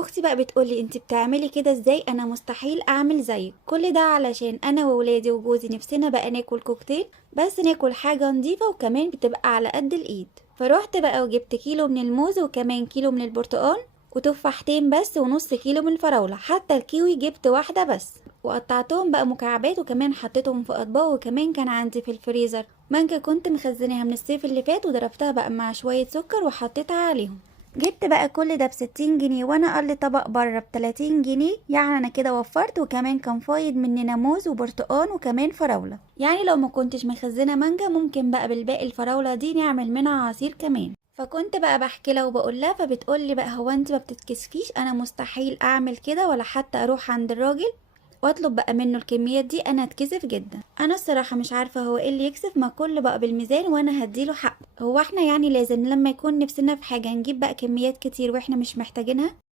اختي بقى بتقولي انت بتعملي كده ازاي؟ انا مستحيل اعمل زيك. كل ده علشان انا وولادي وجوزي نفسنا بقى ناكل كوكتيل، بس ناكل حاجة نظيفة وكمان بتبقى على قد الايد. فروحت بقى وجبت كيلو من الموز وكمان كيلو من البرتقال وتفاحتين بس ونص كيلو من الفراولة، حتى الكيوي جبت واحدة بس، وقطعتهم بقى مكعبات وكمان حطيتهم في اطباق. وكمان كان عندي في الفريزر مانجا كنت مخزناها من الصيف اللي فات وضربتها بقى مع شوية سكر وحطيتها عليهم. جبت بقى كل ده ب60 جنيه، وانا قال لي طبق بره ب30 جنيه، يعني انا كده وفرت. وكمان كان فايض مننا موز وبرتقان وكمان فراولة، يعني لو ما كنتش مخزنة مانجا ممكن بقى بالباقي الفراولة دي نعمل منها عصير كمان. فكنت بقى بحكي لها وبقول لها، فبتقول لي بقى هو انت ما بتتكسفيش؟ انا مستحيل اعمل كده ولا حتى اروح عند الراجل واطلب بقى منه الكميات دي، انا اتكسف جدا. انا الصراحه مش عارفه هو ايه اللي يكسف، ما كل بقى بالميزان وانا هديله حق. هو احنا يعني لازم لما يكون نفسنا في حاجه نجيب بقى كميات كتير واحنا مش محتاجينها؟